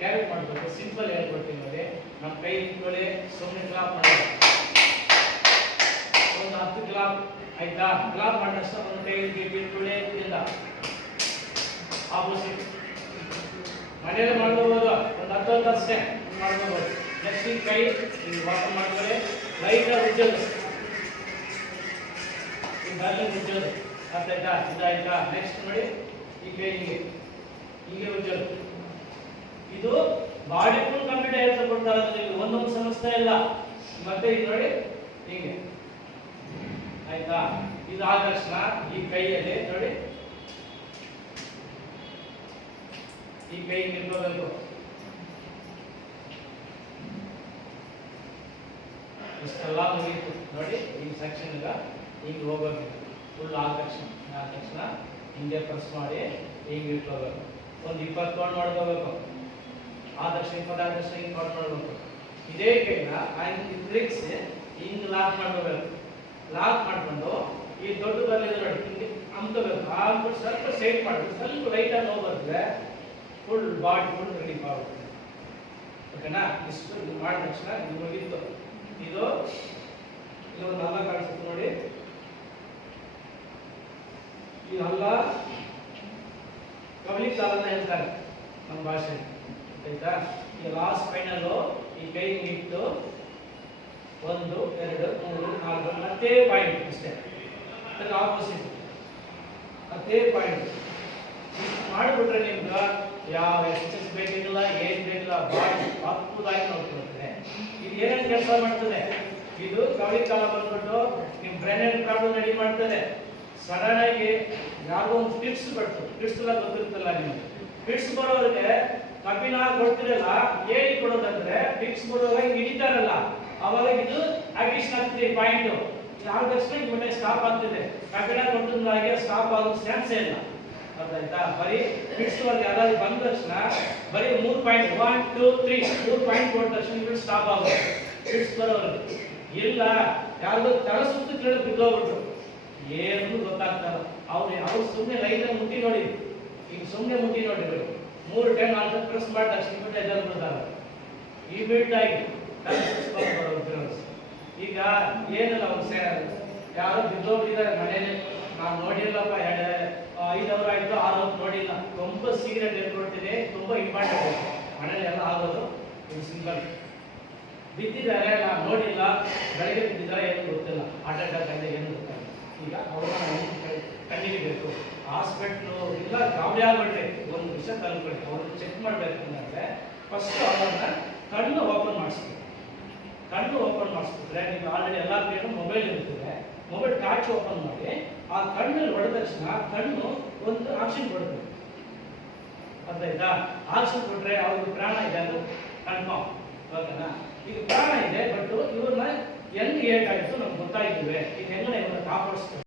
Calculate ಮಾಡಬೇಕು. Simple ಹೇಳ್ಕೊಡ್ತೀನಿ ನೋಡಿ. ನಮ್ಮ ಕೈ ಇಟ್ಕೊಳ್ಳಿ, ಸುಮ್ಮನೆ ಕ್ಲಾಪ್ ಮಾಡಿ ಒಂದು 10 ಕ್ಲಾಪ್ ಆಯ್ತಾ. ಕ್ಲಾಪ್ ಮಾಡಿದ ತಕ್ಷಣ ಒಂದು ಕೈ ಇಟ್ಕೊಳ್ಳಿ, ಇದರಿಂದ ಆಪೋಸಿಟ್ ಮನೆಯಲ್ಲಿ ಮಾಡ್ಕೋಬಹುದು. ಒಂದು 10 ಅಷ್ಟೇ ಮಾಡ್ಕೋಬಹುದು. ನೆಕ್ಸ್ಟ್ ಈ ಕೈ ವಾಪಸ್ ಮಾಡ್ಕೊಳ್ಳಿ, ಲೈಟ್ ಉಜ್ಜೋದು, ಉಜ್ಜೋದು ಅರ್ಥ ಆಯ್ತಾ. ಇದಾಯ್ತಾ. ನೆಕ್ಸ್ಟ್ ನೋಡಿ ಈ ಕೈ ಹೀಗೆ ಉಜ್ಜೋದು. ಇದು ಬಾಡಿ ಫುಲ್ ಕಂಪ್ಲೀಟ್ ಆಗಿ ಕೊಡ್ತಾ ಇರೋದು, ಒಂದೊಂದು ಸಮಸ್ಯೆ ಇಲ್ಲ. ಮತ್ತೆ ಇದು ನೋಡಿ ಹೀಗೆ ಆಯ್ತಾ. ಇದಾದ ತಕ್ಷಣ ಈ ಕೈಯಲ್ಲಿ ನೋಡಿ ಈ ಕೈ ನಿಲ್ಕೋಬೇಕು. ಇಷ್ಟೆಲ್ಲ ಮುಗೀತು ನೋಡಿ. ಈ ಸೆಕ್ಷನ್ ಈಗ ಹಿಂಗೆ ಹೋಗ್ಬೇಕು. ಫುಲ್ ಆದ ತಕ್ಷಣ ಹಿಂಗೆ ಪ್ರೆಸ್ ಮಾಡಿ ಹಿಂಗೆ ಇಟ್ಕೋಬೇಕು. ಒಂದು 20 ಕೌಂಟ್ ಮಾಡ್ಕೋಬೇಕು. ಆದಷ್ಟು 20 ಆದಷ್ಟು ಹಿಂಗೆ ಕೌಂಟ್ ಮಾಡಬೇಕು. ಇದೇ ಕೈನ ಹಿಂಗೆ ತಿರುಗಿಸಿ ಹಿಂಗೆ ಲಾಕ್ ಮಾಡ್ಕೋಬೇಕು. ಲಾಕ್ ಮಾಡ್ಕೊಂಡು ಈ ದೊಡ್ಡದಲ್ಲಿ ನೋಡಿ ಹಿಂಗೆ ಅಮ್ಕೋಬೇಕು. ಆಗ್ಬಿಟ್ಟು ಸ್ವಲ್ಪ ಸೈಡ್ ಮಾಡಬೇಕು. ಸ್ವಲ್ಪ ಲೈಟಾಗಿ ನೋವು ಬರ್ತದೆ. ಫುಲ್ ಬಾಡಿ ಫುಲ್ ರಿಲೀಫ್ ಆಗುತ್ತೆ. ಓಕೆನಾ. ಇಷ್ಟು ಇದು ಮಾಡಿದ ತಕ್ಷಣ ಇದು ಮುಗಿತು. ಇದು ಒಂದು ಹಲ್ಲ ಕಾಣಿಸುತ್ತೆ ನೋಡಿ. ಈ ಹಲ್ಲ ಕಬಲಿ ಕಾಲ ಅಂತ ಹೇಳ್ತಾರೆ ನಮ್ಮ ಭಾಷೆ ಆಯ್ತಾ. ಈ ಲಾಸ್ಟ್ ಫೈನಲ್ ಈ ಕೈ ಇಟ್ಟು 1 2 3 4 ಮತ್ತೆ ಪಾಯಿಂಟ್ ಅಷ್ಟೇ. ಅದಕ್ಕೆ ಆಪೋಸಿಟ್ ಅದೇ ಪಾಯಿಂಟ್ ಮಾಡಿಬಿಟ್ರೆ ನಿಮ್ಗೆ ಯಾವ ಎಕ್ಸರ್ಸೈಸ್ ಬೇಕಿಲ್ಲ, ಏನ್ ಬೇಕಿಲ್ಲ, ಬಾಡಿ ಅದ್ಭುತವಾಗಿ ನೋಡ್ಕೊಳ್ತದೆ. ಇದು ಏನೇನು ಕೆಲಸ ಮಾಡ್ತದೆ, ಇದು ಕವಳಿ ಕಾಲ ಬಂದ್ಬಿಟ್ಟು ನಿಮ್ ಬ್ರೈನ್ ಪ್ರಾಬ್ಲಮ್ ರೆಡಿ ಮಾಡ್ತದೆ. ಸಡನ್ ಆಗಿ ಯಾರಿಗೋ ಒಂದು ಫಿಕ್ಸ್ ಬರ್ತದೆ. ಫಿಕ್ಸ್ ಎಲ್ಲ ಗೊತ್ತಿರ್ತಲ್ಲ ನಿಮ್ಗೆ. ಫಿಕ್ಸ್ ಬರೋರಿಗೆ ಕಬ್ಬಿನ ಕೊಡ್ತಿರಲ್ಲ, ಏನಿ ಕೊಡೋದಂದ್ರೆ ಫಿಕ್ಸ್ ಬರೋವಾಗ ಹಿಡಿತಾರಲ್ಲ, ಅವಾಗ ಇದು ಅಡಿಷನ್ ಆಗ್ತದೆ ಪಾಯಿಂಟ್. ಯಾವ ತಕ್ಷಣ ಇವನೇ ಸ್ಟಾಪ್ ಆಗ್ತದೆ. ಕಬ್ಬಿನ ಕೊಟ್ಟಿದ್ದಾಗೆ ಸ್ಟಾಪ್ ಆಗೋ ಚಾನ್ಸ್ ಇಲ್ಲ. ಅರ್ಥಾಯ್ತಾ. ಬರೀ ಫಿಕ್ಸ್ ವರ್ಗ ಯಾರಾದ್ರೂ ಬಂದ ತಕ್ಷಣ ಬರೀ 3 ಪಾಯಿಂಟ್ 1 2 3 3 ಪಾಯಿಂಟ್ ಕೊಟ್ಟ ತಕ್ಷಣ ಇದು ಸ್ಟಾಪ್ ಆಗೋದು. ಫಿಕ್ಸ್ ಬರೋರಿಗೆ ಇಲ್ಲ ಯಾರಿಗೂ ತಲೆ ಸುತ್ತು ಕೇಳಿ ಬಿದ್ದೋಗ್ಬಿಟ್ರು, ಏನು ಗೊತ್ತಾಗ್ತಲ್ಲ. ಅವ್ರು ಸುಮ್ಮನೆ ಲೈನ್ ಮುಟ್ಟಿ ನೋಡಿ, ಈಗ ಸುಮ್ಮನೆ ಮುಟ್ಟಿ ನೋಡಿ 3 ಟೈಮ್ 4 ಪ್ರೆಸ್ ಮಾಡಿ ತಕ್ಷಣ ಬಿಟ್ಟು ಎದ್ದು ಬಿಡ್ತಾರೆ. ಈ ಬಿಲ್ಟ್ ಆಗಿ ಈಗ ಏನಿಲ್ಲ, ಯಾರು ಬಿದ್ದೋಗ್ಬಿಟ್ಟಿದ್ದಾರೆ ಮನೇಲಿ. ನಾನು ನೋಡಿಲ್ಲಪ್ಪ, 5 ಅವರ್ ಆಯ್ತು 6 ಅವರ್ ನೋಡಿಲ್ಲ. ತುಂಬ ಸೀರಿಯಸ್ ಹೇಳ್ಕೊಡ್ತೀನಿ, ತುಂಬಾ ಇಂಪಾರ್ಟೆಂಟ್ ಮನೇಲಿ ಎಲ್ಲ ಆಗೋದು. ಇದು ಸಿಂಗಲ್ ಬಿದ್ದಿದ್ದಾರೆ, ನಾನು ನೋಡಿಲ್ಲ, ಬೆಳಗ್ಗೆ ಬಿದ್ದಿದ್ದಾರೆ, ಏನು ಗೊತ್ತಿಲ್ಲ, ಹಾರ್ಟ್ ಅಟ್ಯಾಕ್ ಆಗಿದೆ, ಏನು ಗೊತ್ತಿಲ್ಲ. ಈಗ ಅವ್ರನ್ನ ಕಂಡಿಡಿಬೇಕು. ಹಾಸ್ಪಿಟ್ಲು ಇಲ್ಲ ಗಾಬರಿ ಆಗ್ಬಿಟ್ರೆ ಒಂದು ವಿಷಯ ತಲುಪಿ ಅವ್ರನ್ನ ಚೆಕ್ ಮಾಡ್ಬೇಕು ಅಂತಂದ್ರೆ ಫಸ್ಟ್ ಅವ್ರನ್ನ ಕಣ್ಣು ಓಪನ್ ಮಾಡಿಸ್ಬೇಕು. ಕಣ್ಣು ಓಪನ್ ಮಾಡಿಸ್ಬಿಟ್ರೆ ನೀವು ಆಲ್ರೆಡಿ ಎಲ್ಲ ಕಡೆಯೂ ಮೊಬೈಲ್ ಇರ್ತದೆ. ಮೊಬೈಲ್ ಟಾರ್ಚ್ ಓಪನ್ ಮಾಡಿ ಆ ಕಣ್ಣಲ್ಲಿ ಹೊಡೆದ ತಕ್ಷಣ ಕಣ್ಣು ಒಂದು ಆಕ್ಷನ್ ಕೊಡ್ಬೇಕು. ಅರ್ಥಾಯ್ತಾ. ಆಕ್ಷನ್ ಕೊಟ್ರೆ ಅವ್ರಿಗೆ ಪ್ರಾಣ ಇದೆ, ಅದು ಕನ್ಫರ್ಮ್. ಓಕೆನಾ. ಈಗ ಪ್ರಾಣ ಇದೆ, ಬಟ್ ಇವ್ರನ್ನ ಹೆಂಗ್ ಏಟಾಯಿತು ನಮ್ಗೆ ಗೊತ್ತಾಗಿದ್ವಿ. ಈಗ ಹೆಂಗನೆ ಇವ್ರನ್ನ ಕಾಪಾಡಿಸ್ಬೇಕು.